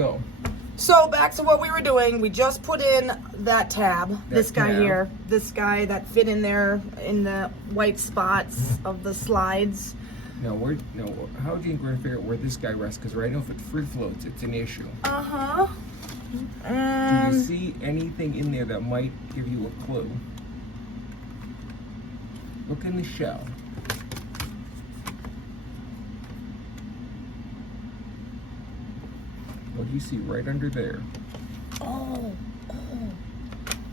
Go. So back to what we were doing. We just put in that tab. This guy here. This guy that fit in there in the white spots of the slides. No, how do you going to figure out where this guy rests? Because right now if it free floats, it's an issue. Uh-huh. Do you see anything in there that might give you a clue? Look in the shell. What do you see right under there? Oh,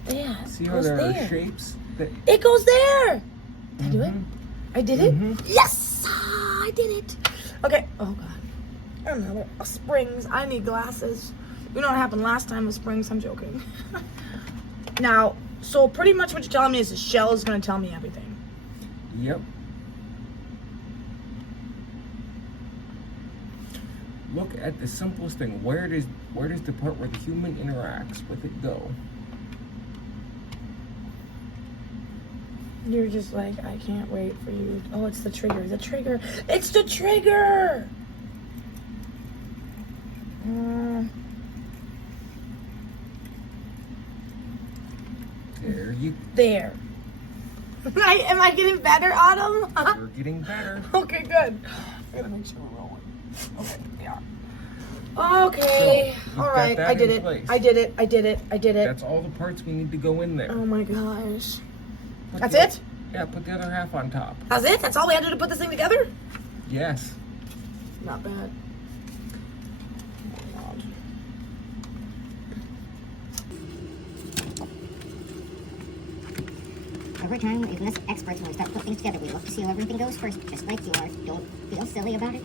yeah. See how there are shapes? It goes there. Did I do it? I did it? Yes! I did it. Okay. Oh, God. Another springs. I need glasses. You know what happened last time with springs? I'm joking. Now, so pretty much what you're telling me is the shell is going to tell me everything. Yep. Look at the simplest thing. Where does the part where the human interacts with it go? You're just like, I can't wait for you. Oh, it's the trigger. The trigger. It's the trigger! There. Am I getting better, Autumn? You're getting better. Okay, good. I gotta make sure we're rolling. Okay, yeah. Okay. So, all right. I did it. I did it. I did it. I did it. That's all the parts we need to go in there. Oh my gosh. That's it? Yeah, put the other half on top. That's it? That's all we had to do to put this thing together? Yes. Not bad. Every time, even as experts, when we start putting things together, we look to see how everything goes first, just like you are. Don't feel silly about it.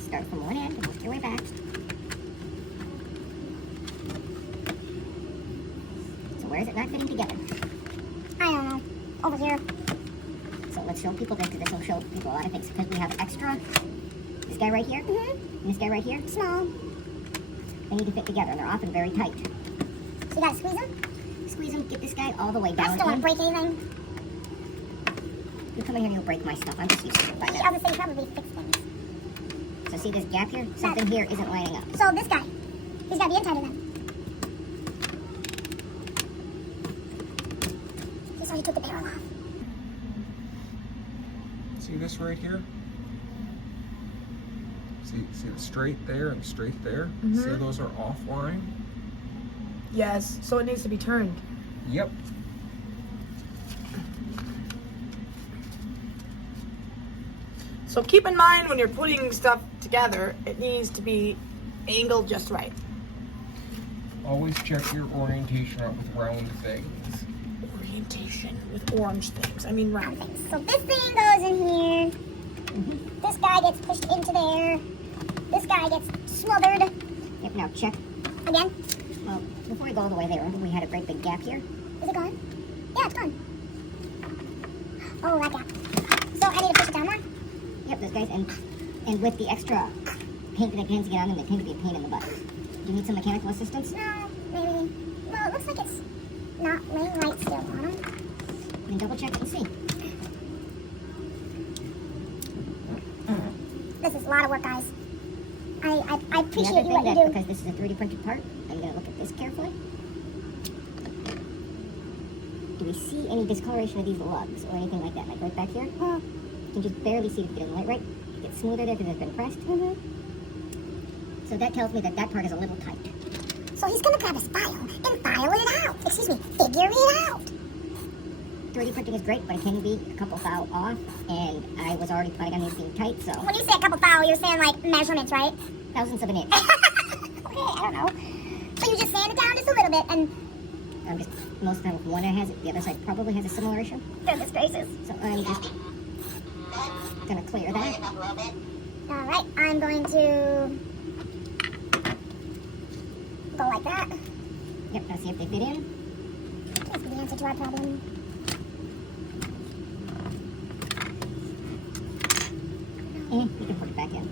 Start from one end and work your way back. So where is it not fitting together? I don't know. Over here. So let's show people this, because this will show people a lot of things. Because we have extra. This guy right here, and this guy right here, Small. they need to fit together, and they're often very tight. So you gotta squeeze them? Squeeze them, get this guy all the way down. I just don't want to break anything. You come in here and you'll break my stuff. I'm just used to it by I now. was gonna say probably fix things. So see this gap here? Something here isn't lining up. So this guy, he's gotta be inside of them. So he took the barrel off. See this right here? See the straight there and straight there? See those are offline? Yes. So it needs to be turned. Yep. So keep in mind when you're putting stuff together, it needs to be angled just right. Always check your orientation out with round things. Orientation with orange things. I mean round things. So this thing goes in here. This guy gets pushed into there. This guy gets smothered. Yep, now check. Again. Well, before we go all the way there, remember we had a great big gap here? Is it gone? Yeah, it's gone. Oh, that gap. So I need to push it down more? Yep, those guys. And with the extra paint that tends to get on them, they tend to be a pain in the butt. Do you need some mechanical assistance? No, maybe. Well, it looks like it's not laying right still on them. Then double check it and see. This is a lot of work, guys. I appreciate Another you what thing you do. because this is a 3D printed part, I'm going to look at this carefully. Do we see any discoloration of these lugs or anything like that? Like right back here? You can just barely see it getting light right. It gets smoother there because it's been pressed. So that tells me that that part is a little tight. So he's gonna grab his file and file it out. Excuse me, figure it out. 3D printing is great, but it can be a couple thou off, and I was already planning on these being tight, so When you say a couple file, you're saying like measurements, right? thousandths of an inch. Okay, I don't know. So you just sand it down just a little bit and I'm just, most of the time if one has it, the other side probably has a similar issue. goodness gracious. So I'm just gonna clear that. Alright, I'm going to go like that. Yep, now see if they fit in. That's the answer to our problem. You can put it back in.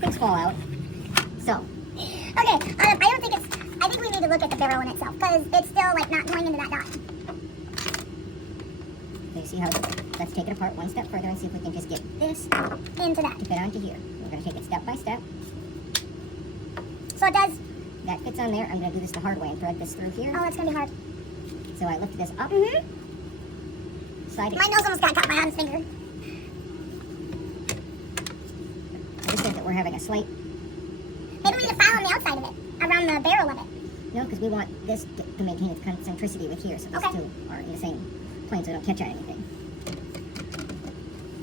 Things fall out. So, Okay, I don't think it's, I think we need to look at the barrel in itself because it's still like not going into that dot. So you see how, let's take it apart one step further and see if we can just get this Into that. to fit onto here. We're going to take it step by step. So it does. That fits on there. I'm going to do this the hard way and thread this through here. Oh, it's going to be hard. So I lift this up, slide it. My nose almost got caught by Adam's finger. So this says that we're having a slight, Maybe we need to file on the outside of it, around the barrel of it. no, because we want this to maintain its concentricity with here, so these Okay. two are in the same plane so we don't catch on anything.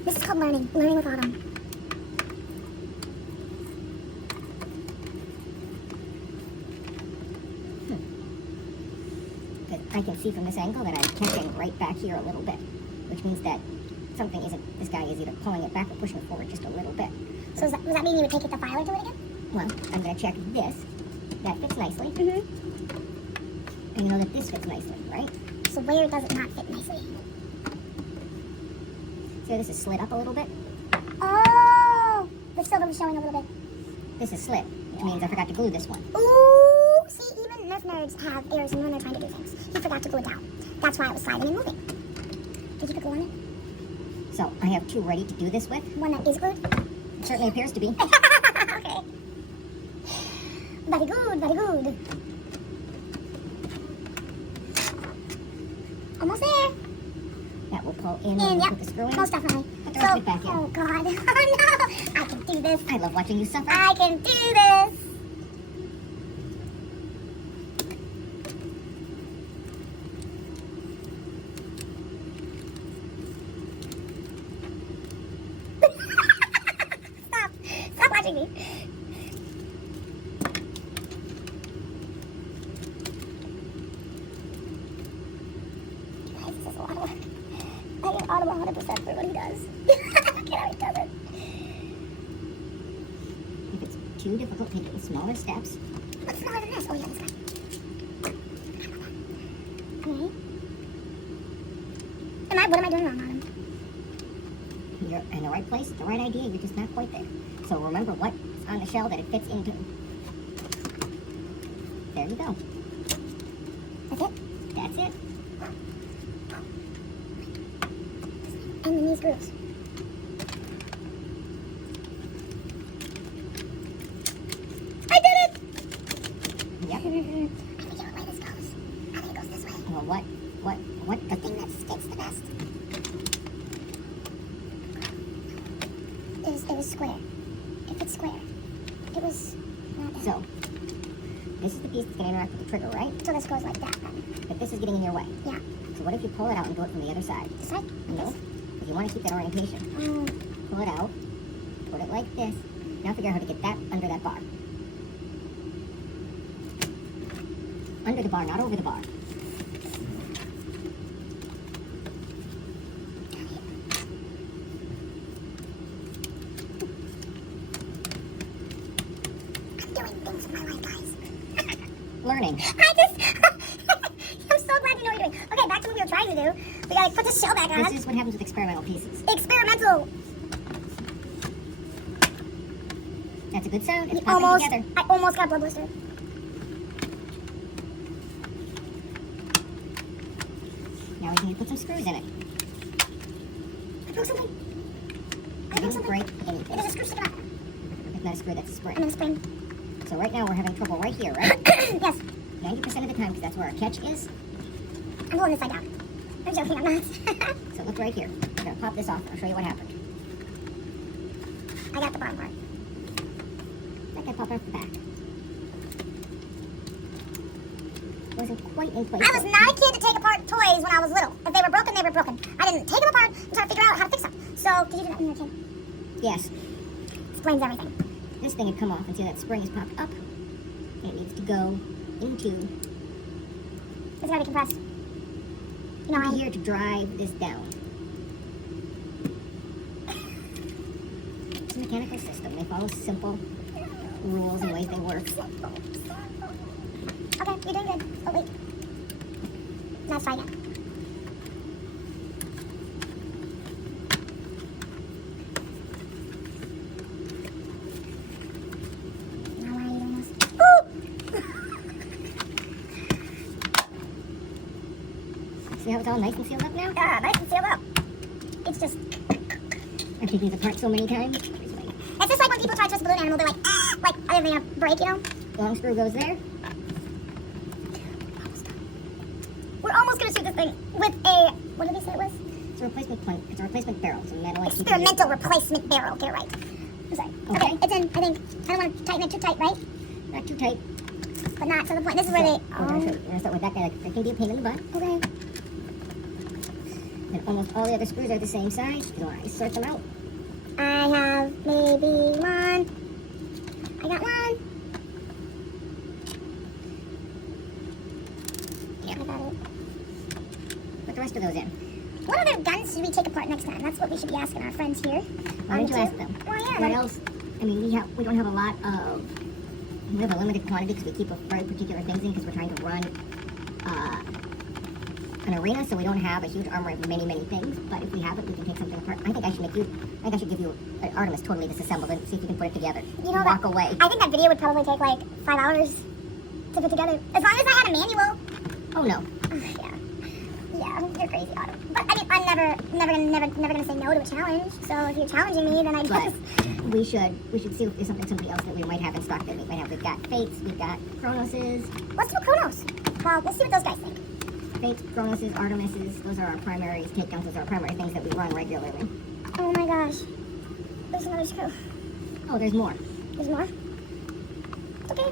This is called learning. Learning with Autumn. Because I can see from this angle that I'm catching right back here a little bit, which means that something isn't, this guy is either pulling it back or pushing it forward just a little bit. So does that mean you would take it to file into it again? Well, I'm going to check this. That fits nicely. And you know that this fits nicely, right? So where does it not fit nicely? See how this is slid up a little bit? Oh! The silver was showing a little bit. This is slid, which means I forgot to glue this one. Ooh! See, even Nerf nerds have errors when they're trying to do things. He forgot to glue it down. That's why it was sliding and moving. Did you put glue on it? So I have two ready to do this with. One that is glued? It certainly appears to be. Okay. Very good, very good. Almost there. That will pull in And when we yep, put the screw in. most definitely. Put the rest of it back in. Oh god. Oh no! I can do this. I love watching you suffer. I can do this. Stop. Stop watching me. Guys, this is a lot of work. I give Audible 100% for what he does. Look at how he does it. If it's too difficult, take it in smaller steps. What's smaller than this? Oh, yeah, this guy. Okay. What am I doing wrong, Autumn? You're in the right place, the right idea, you're just not quite there. So remember what's on the shell that it fits into. There you go. That's it? That's it. And then these grooves. I did it! Yep. I forget what way this goes. I think it goes this way. Well, what The thing that sticks the best. It was square. If it's square. It was not that. So, this is the piece that's going to interact with the trigger, right? So this goes like that then. But this is getting in your way. Yeah. So what if you pull it out and do it from the other side? This side? No. If you want to keep that orientation, pull it out, put it like this. Now figure out how to get that under that bar. Under the bar, not over the bar. I'm doing things in my life, guys. Learning. I'm so glad you know what you're doing. Okay, back to what we were trying to do. We gotta put the shell back on. This is what happens with experimental pieces. Experimental. That's a good sound. It's popping together. I almost got blood blister. Now we can put some screws in it. I broke something. You didn't break anything. There's a screw sticking out. It's not a screw, that's a I'm spring. in a spring. So right now we're having trouble right here, right? Yes. 90% of the time, because that's where our catch is. I'm holding this side down. I'm joking, I'm not. So look right here. We're going to pop this off. I'll show you what happened. I got the bottom part. That guy popped off the back. Wasn't quite in place. I was not a kid to take apart toys when I was little. If they were broken, they were broken. I didn't take them apart and try to figure out how to fix them. So, did you do that in your kid? Yes. Explains everything. This thing had come off, and see that spring has popped up. And it needs to go into It's gotta be compressed. You know, here to drive this down. It's a mechanical system. They follow simple rules and ways they work. Okay, you're doing good. Oh, wait. Let's try again. Now why are you doing this? Ooh! See how it's all nice and sealed up now? Yeah, nice and sealed up. It's just, I've taken these apart so many times. it's just like when people try to twist a balloon animal, they're like, ah, like, are they gonna break, you know? Long screw goes there. We're almost gonna shoot this thing with a, what did they say it was? It's a replacement plate. It's a replacement barrel. It's a metal like Experimental replacement barrel. Get it right. I'm sorry. Okay, it's in, I think. I don't want to tighten it too tight, right? Not too tight. But not to the point. This is where they, We're gonna start with that guy. That can be a pain in the butt. okay. And almost all the other screws are the same size. So I sort them out. I have maybe one. I got one. Yeah. I got it. Put the rest of those in. What other guns should we take apart next time? That's what we should be asking our friends here. Why don't you ask them? Well, yeah. What else? I mean, we don't have a lot of. We have a limited quantity because we keep a very particular things in because we're trying to run an arena, so we don't have a huge armory of many things. But if we have it, we can take something apart. I think I should give you an Artemis totally disassembled and see if you can put it together. You know, walk away. I think that video would probably take like 5 hours to put together. As long as I had a manual. Oh no. Yeah, you're crazy, Autumn. But I mean, I'm never gonna say no to a challenge. So if you're challenging me, then I guess. But we should see if there's somebody else that we might have in stock that we might have. We've got Fates, we've got Chronoses. Let's do Chronos. Well, we'll see what those guys think. Fates, Chronoses, Artemises, those are our primary takedowns, those are our primary things that we run regularly. Oh my gosh. There's another screw. Oh, there's more. There's more? It's okay.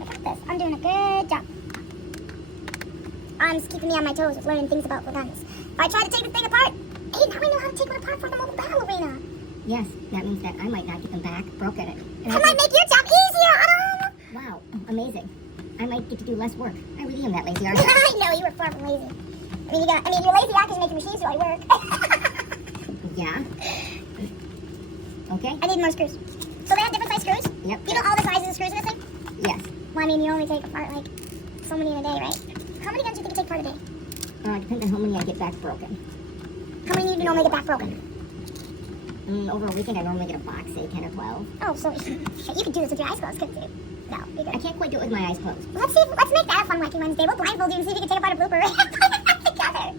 I got this. I'm doing a good job. Arm's keeping me on my toes with learning things about the guns. If I try to take the thing apart, hey, now I know how to take one apart from the mobile battle arena. Yes, that means that I might not get them back broken. And That might make your job easier, Autumn. Wow, amazing. I might get to do less work. I really am that lazy, aren't I? I know, you were far from lazy. I mean, you're lazy because you make your machines do all your work. Yeah. Okay. I need more screws. So they have different size screws? Yep. Do you know all the sizes of screws in this thing? Yes. Well, I mean, you only take apart like so many in a day, right? How many guns do you think you take apart a day? It depends on how many I get back broken. How many do you normally get back broken? Over a weekend, I normally get a box, say 10 or 12. Oh, so you could do this with your eyes closed, couldn't you? No, you're good. I can't quite do it with my eyes closed. Let's make that a fun Wacky Wednesday. We'll blindfold you and see if you can take apart a blooper. Together.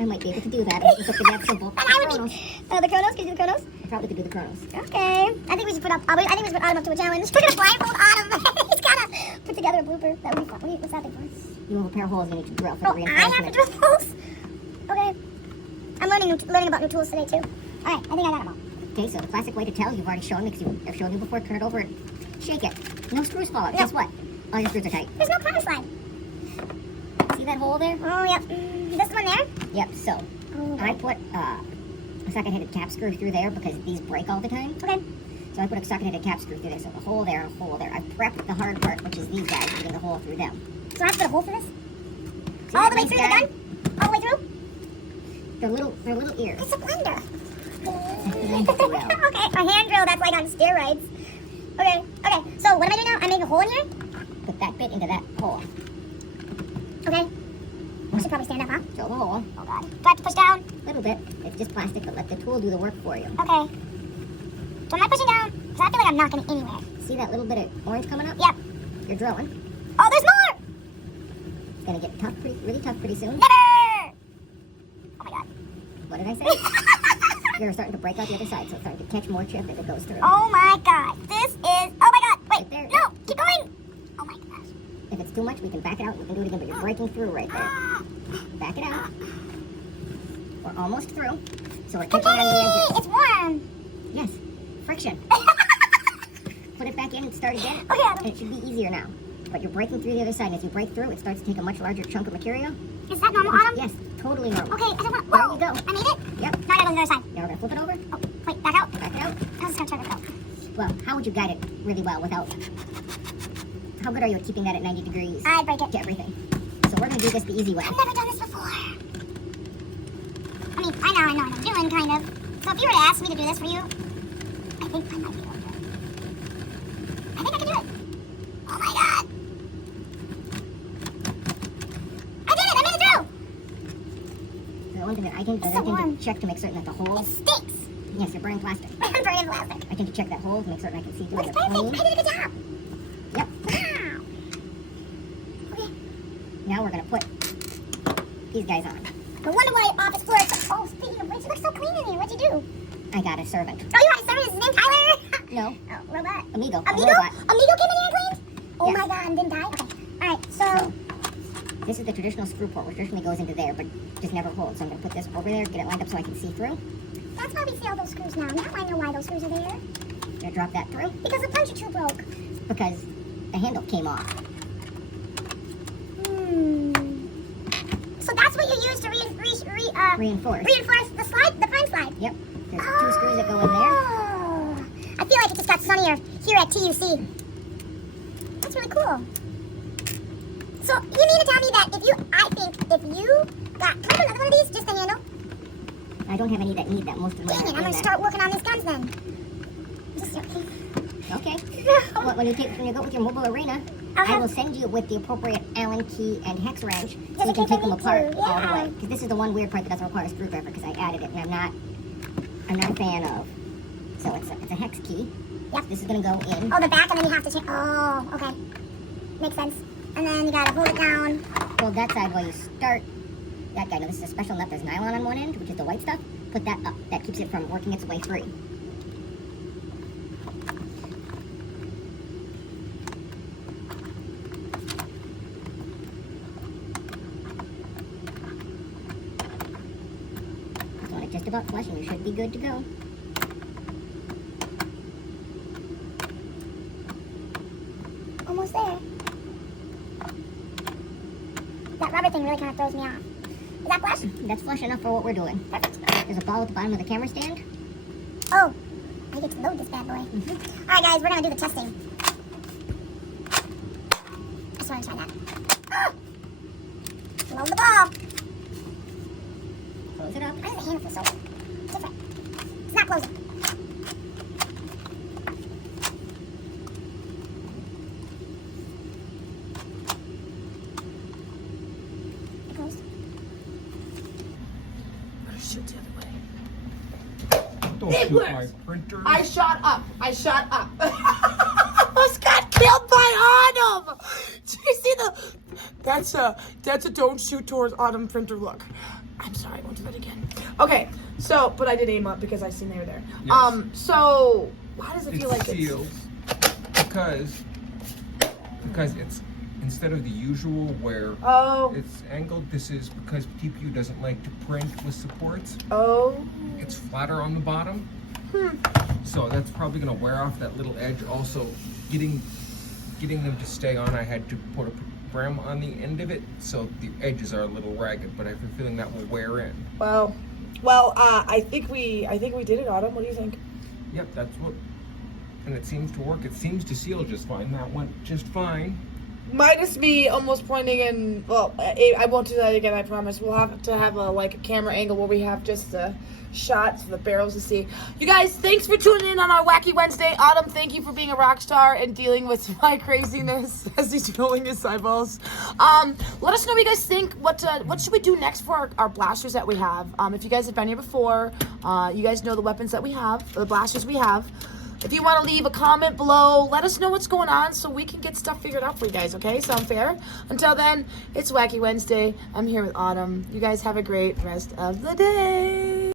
I might be able to do that. It's something that simple. And I would Chronos. be. The Chronos? Can you do the Chronos? I probably could do the Chronos. Okay. I think we should put Autumn up to a challenge. We're gonna blindfold Autumn. He's gotta put together a blooper. That would be fun. What's that thing for? You have a pair of holes you need to drill for Oh, the I have to reinforcement. drill holes. Okay. I'm learning about new tools today too. All right. I think I got them all. Okay, so the classic way to tell, you've already shown me because I've shown you before, turn it over and shake it. No screws fall out. No. Guess what? All your screws are tight. There's no power slide. See that hole there? Oh, yep. This one there? Yep, so Oh, I put a socket-headed cap screw through there because these break all the time. okay. So I put a socket-headed cap screw through there. So the hole there and a hole there. I prepped the hard part, which is these guys, getting the hole through them. So I have to put a hole for this? See All that the way nice through guy? the gun? All the way through? Their little ears. It's a blender. Hand drill. Okay, a hand drill that's like on steroids. Okay. So what am I doing now? I'm making a hole in here? Put that bit into that hole. Okay. I should probably stand up, huh? Drill the hole. Oh god. Do I have to push down? A little bit. It's just plastic, but let the tool do the work for you. Okay. So am I pushing down? Because I feel like I'm not going anywhere. See that little bit of orange coming up? Yep. You're drilling. Oh, there's more! It's gonna get tough, really tough pretty soon. Never! Oh my god. What did I say? You're starting to break out the other side, so it's starting to catch more chip as it goes through. Oh my god. This is... Oh my god. Wait. Right there. No. Keep going. Oh my gosh. If it's too much, we can back it out. We can do it again, but you're breaking through right there. Back it out. We're almost through. So we're catching on the edges. It's warm. Yes. Friction. Put it back in and start again. Okay, Adam. And it should be easier now. But you're breaking through the other side. And as you break through, it starts to take a much larger chunk of material. Is that normal, Autumn? Yes, totally normal. Okay, I don't want... There Whoa. you go. I made it? Yep. Now I gotta go to the other side. Now we're going to flip it over. Oh, wait. Back out? Back it out. I was just gonna try this out. Well, how would you guide it really well without... How good are you at keeping that at 90 degrees I'd break it. to everything? So we're going to do this the easy way. I've never done this before. I mean, I know what I'm doing, kind of. So if you were to ask me to do this for you, I think I might be able to do it. I think I can do it. Oh my god. I did it! I made it through! The one thing that I can, It's so warm. check to make certain that the hole... It stinks. Yes, you're burning plastic. I'm burning plastic. I tend to check that hole to make certain I can see through it. Looks perfect. I did a good job. Yep. Wow. Okay. Now we're going to put these guys on. No wonder why office floor is so... Oh, speaking of which, it looks so clean in here. What'd you do? I got a servant. Oh, you got a servant? Is his name Tyler? No. Oh, robot. Amigo. A Amigo? robot. Amigo came in here and cleaned? Oh Yes. my god, and didn't die? Okay. Alright, so... This is the traditional screw port, which traditionally goes into there, but just never holds. So I'm going to put this over there, get it lined up so I can see through. That's why we see all those screws now. Now I know why those screws are there. I'm going to drop that through Because the puncher tube broke. because the handle came off. So that's what you use to Reinforce. reinforce the slide, the front slide. Yep. There's 2 screws that go in there. Oh, I feel like it just got sunnier here at TUC. That's really cool. So you mean to tell me that if you got, can I have another one of these, just the handle? I don't have any that need that. Most of them Dang it, I'm gonna start working on these guns then. Just Okay. Well, when you go with your mobile arena, Uh-huh. I will send you with the appropriate Allen key and hex wrench so Just you can in case take I them need apart to, all the yeah. way. Because this is the one weird part that doesn't require a screwdriver because I added it and I'm not a fan of. So it's a hex key. Yep. This is gonna go in. Oh, the back, and then you have to change. Oh, okay. Makes sense. And then you gotta hold it down. Hold that side while you start that guy. Now this is a special nut. There's nylon on one end, which is the white stuff. Put that up. That keeps it from working its way free. Want it just about flush and you should be good to go. Almost there. That rubber thing really kind of throws me off. Is that flush? That's flush enough for what we're doing. Perfect. There's a ball at the bottom of the camera stand. Oh, I get to load this bad boy. All right, guys, we're gonna do the testing. Just want to try that. Ah! Load the ball. Close it up. Why does the handle feel so different? It's not closing. It closed. Shoot the other way. Don't It shoot works. my printer. I shot up. Almost got killed by Autumn. Do you see that's a don't shoot towards Autumn printer look. I'm sorry, I won't do that again. Okay, so but I did aim up because I seen they were there. Yes. So why does it It's feel like sealed because it's instead of the usual where Oh. it's angled. This is because TPU doesn't like to print with supports. Oh. It's flatter on the bottom. So that's probably gonna wear off that little edge. Also, getting them to stay on, I had to put a brim on the end of it, so the edges are a little ragged. But I have a feeling that will wear in. Well, I think we did it, Autumn. What do you think? Yep, that's what. And it seems to work. It seems to seal just fine. That went just fine. Minus me almost pointing in. Well, I won't do that again. I promise. We'll have to have a camera angle where we have just a shot for the barrels to see. You guys, thanks for tuning in on our Wacky Wednesday. Autumn, thank you for being a rock star and dealing with my craziness as he's rolling his eyeballs. Let us know what you guys think. What should we do next for our blasters that we have? If you guys have been here before, you guys know the weapons that we have, the blasters we have. If you want to leave a comment below, let us know what's going on so we can get stuff figured out for you guys, okay? Sound fair? Until then, it's Wacky Wednesday. I'm here with Autumn. You guys have a great rest of the day.